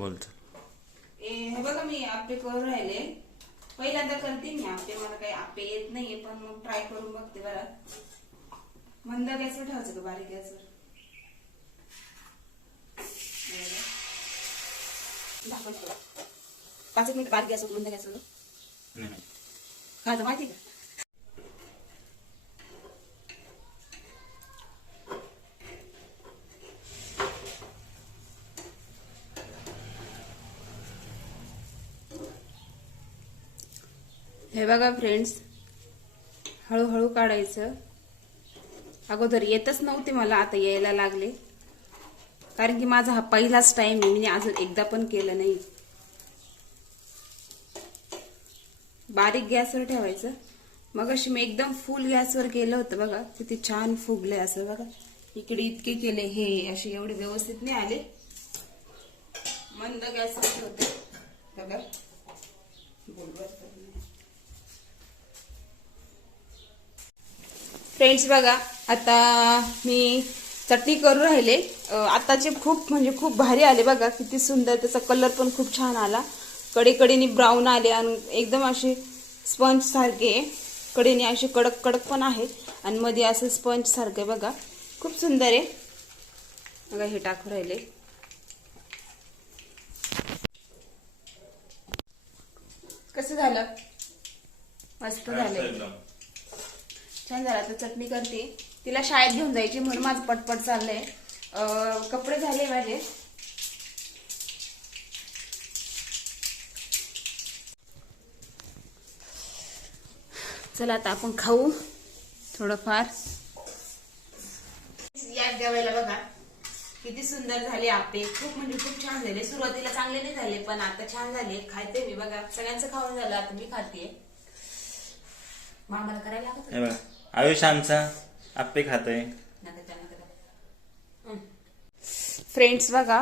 बोलतो ए, हे बघा मी आपे करून राहिले. पहिल्यांदा करते मी आपे मला काही आपे येत नाहीये पण मग ट्राय करून बघते बरं. मंद गॅसवर ठेवायचं का? बारीक गॅसवर. पाच एक मिनिट बारीक गॅसवर मंद गॅसवर. खायचं माहिती का? हे बघा फ्रेंड्स हळूहळू काढायचं. अगोदर येतच नव्हते मला आता यायला लागले. कारण की माझा हा पहिलाच टाइम आहे मी अजून एकदा पण केलं नाही. बारीक गॅसवर ठेवायचं. मग अशी मी एकदम फुल गॅसवर केलं होतं बघा. किती छान फुगले असं बघा. इकडे इतके केले हे असे एवढे व्यवस्थित नाही आले. मंद गॅसवर होते बघा. बोलवर फ्रेंड्स बघा आता मी चटणी करू राहिले. आताचे खूप म्हणजे खूप भारी आले बघा किती सुंदर त्याचा कलर पण खूप छान आला. कडे कडेने ब्राऊन आले आणि एकदम असे स्पंज सारखे कडेने असे कडक कडक पण आहेत आणि मध्ये असं स्पंज सारखे बघा. खूप सुंदर आहे. बघा हे टाकू राहिले. कसं झालं? मस्त झालं. छान झाला तर चटणी करते. तिला शाळेत घेऊन जायची म्हणून माझं पटपट चाललंय. कपडे झाले माझे. चला आता आपण खाऊ थोडंफार. या जेवायला बघा किती सुंदर झाले आपे. खूप म्हणजे खूप छान झाले. सुरुवातीला चांगले नाही झाले पण आता छान झाले. खायते मी बघा. सगळ्यांचं खाऊन झालं आता मी खाते मामाला करायला लागत आयुष आमचा आप्पे खातोय. फ्रेंड्स बघा.